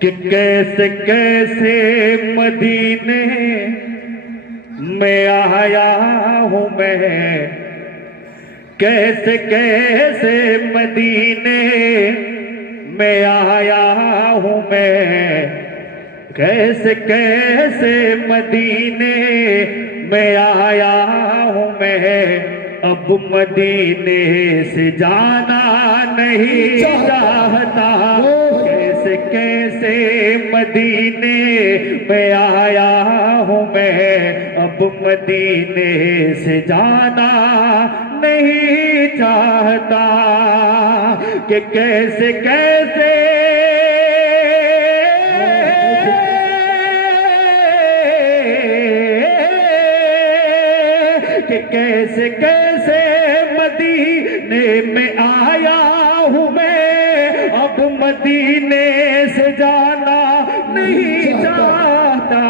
कि कैसे कैसे मदीने में आया हूँ मैं, कैसे कैसे मदीने में आया हूँ मैं, कैसे कैसे मदीने में आया हूँ मैं। अब मदीने से जाना नहीं चाहता, कैसे कैसे मदीने में आया हूँ मैं। अब मदीने से जाना नहीं चाहता कि कैसे कैसे कि कैसे कैसे मदीने में आया हूँ मैं। अब मदीने से जाना नहीं चाहता,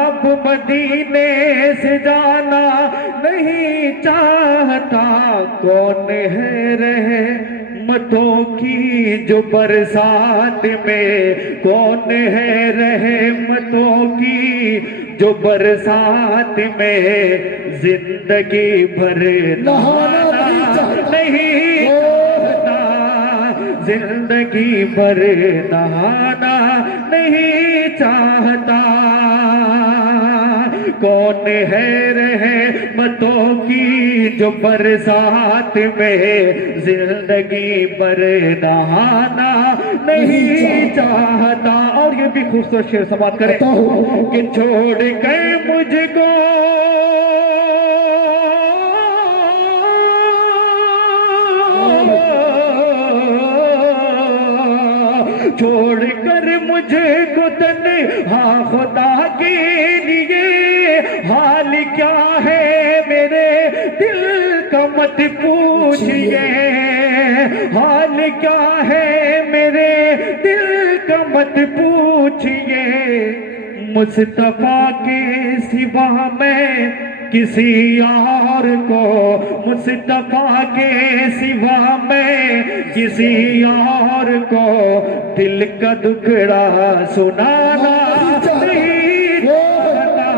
अब मदीने से जाना नहीं चाहता। कौन है रहमतों की जो बरसात में, कौन है रहमतों की जो बरसात में जिंदगी भर नहाना नहीं चाहता, जिंदगी भर नहाना नहीं चाहता। कौन है रहमतों की जो बरसात में जिंदगी भर नहाना नहीं चाहता। और ये भी खूबसूरत शेर समाप्त करें कि छोड़ कर मुझको छोड़ कर मुझको तन्हा खुदा के लिए, हाल क्या है मेरे दिल का मत पूछिए, हाल क्या है मेरे दिल का मत पूछिए। मुस्तफा के सिवा मैं किसी और को, मुस्तफा के सिवा मैं किसी और को दिल का दुखड़ा सुनाना नहीं चाहता,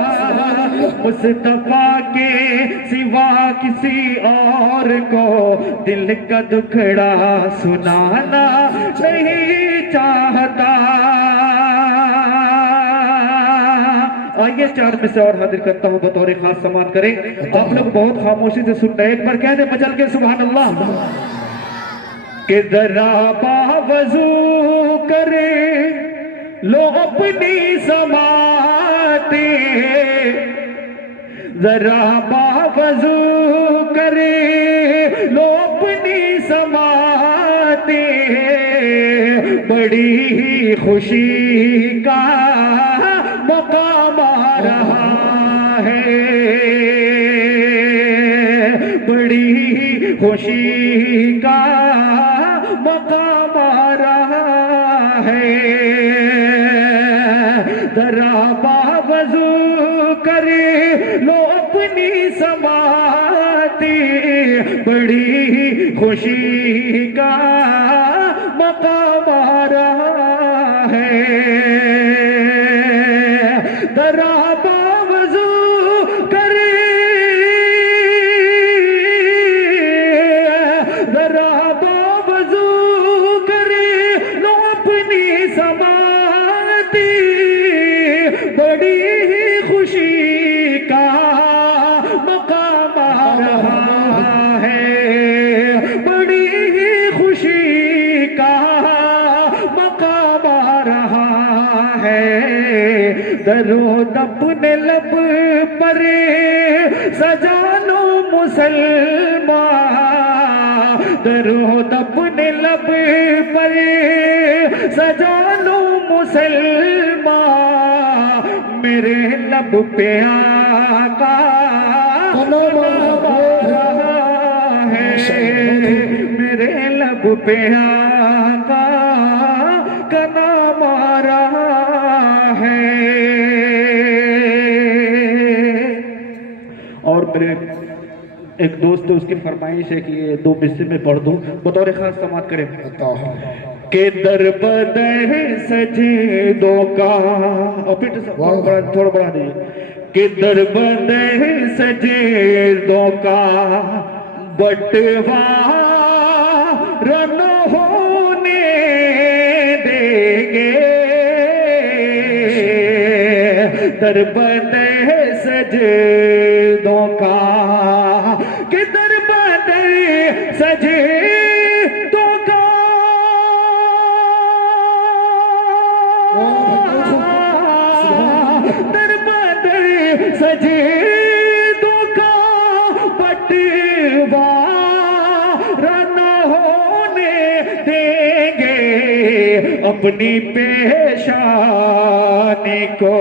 मुस्तफा के सिवा किसी और को दिल का दुखड़ा सुनाना नहीं चाहता। आइए चार में से और हाजिर करता हूं बतौर खास सम्मान करें। आप लोग बहुत खामोशी से सुन रहे हैं, एक बार कह दे मचल के सुभान अल्लाह। कि जरा बावजू करे लो अपनी समाते, जरा बावजू करे लो अपनी समाते। बड़ी ही खुशी का मकाम आ रहा है, बड़ी ही खुशी का मकाम आ रहा है। जरा बावजू करे लो अपनी समाती, बड़ी ही खुशी का मकाम आ रहा है। जरा बावजू करे, जरा बावजू करे लो अपनी समाती, बड़ी ही खुशी का मकाम आ रहा है, बड़ी ही खुशी का मकाम आ रहा है। दरूद अपने लब पर सजा लो मुसलमान, दरूद अपने लब पर सजा लो मुसलमान। मेरे लब पे आका नाम आ रहा है, मेरे लब पे आका का नाम आ रहा है। और मेरे एक दोस्त है, उसकी फरमाइश है कि ये 2 मिसरे में पढ़ दूं, बतौर खास समाप्त करें के दर बदर सजदों का, और फिर थोड़ा बढ़ा दीजिए, के दर बदर सजदों का बंटवारा न होने देंगे, दर बदर सजदों का, के दर बदर सजदों का दर बदर सजदों का बंटवारा न होने देंगे, अपनी पेशानी को,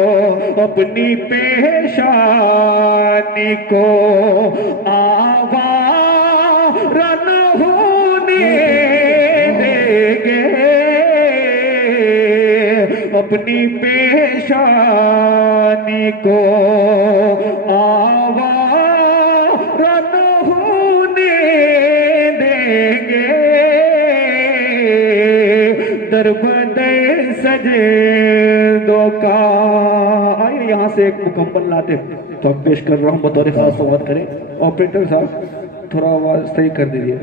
अपनी पेशानी को आवारा न होने देंगे, अपनी पेशानी को आवारा न होने देंगे, दर बदर सजदों का। आइए यहाँ से एक मुकम्मल लाते तो अब पेश कर रहा हूँ, बतौर खास संवाद करें। ऑपरेटर साहब थोड़ा आवाज सही कर दीजिए।